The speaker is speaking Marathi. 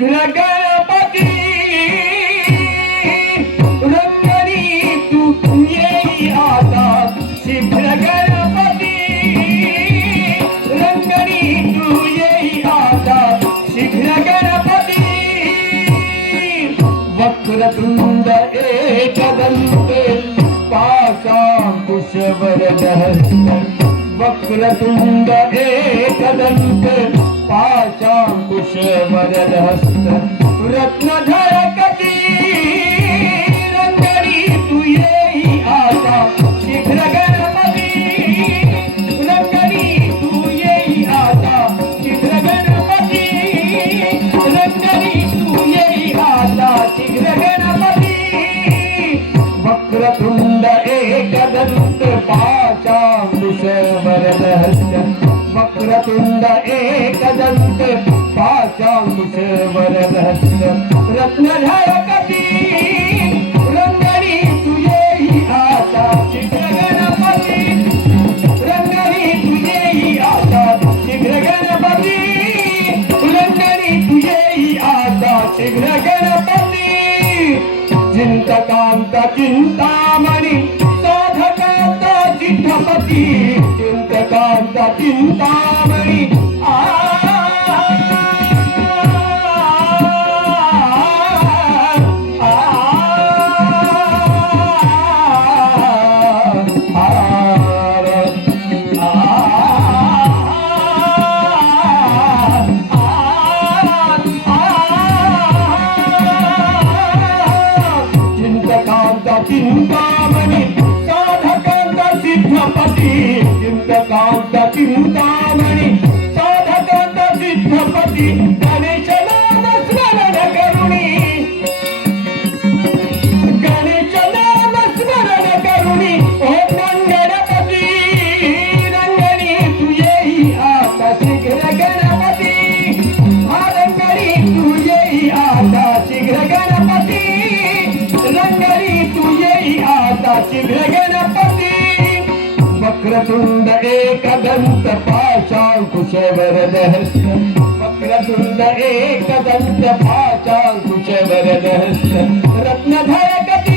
शीघ्र गणपती रंगणी तू येई आता शीघ्र गणपती रंगणी तू येई आता शीघ्र गणपती वक्रतुंड एकदंत पाशांकुश वरदहस्त वक्रतुंड एकदंत पाशांकुश वरदहस्त रत्नधर कटी रंगणी तू येई आता शीघ्र गणपती रंगणी तू येई आता शीघ्र गणपती रंगणी तू येई आता शीघ्र गणपती वक्रतुंड एकदंत पाशांकुश वरदहस्त वक्रतुंड एकदंत पाशांकुश वरदहस्त रत्नधर कटी रंगणी तू येई आता शीघ्र गणपती रंगणी तू येई आता शीघ्र गणपती रंगणी तू येई आता शीघ्र गणपती चिंतकांता चिंतामणी साधकांता चिठ्ठपती चिंतकांता चिंतामणी चिंतामणी साधकांता सिद्धपती चिंतकांता चिंतामणी साधकांता सिद्धपती गणेश नाम स्मरण करुणी गणेश नाम स्मरण करुणी ओम गणपती रंगणी तू येई आता शीघ्र गणपती रंगणी तू येई आता शीघ्र गणपती रंगणी तू येई आता शीघ्र गणपती वक्रतुंड एकदंत पाशांकुश वरदहस्त वक्रतुंड एकदंत पाशांकुश वरदहस्त रत्नधर कटी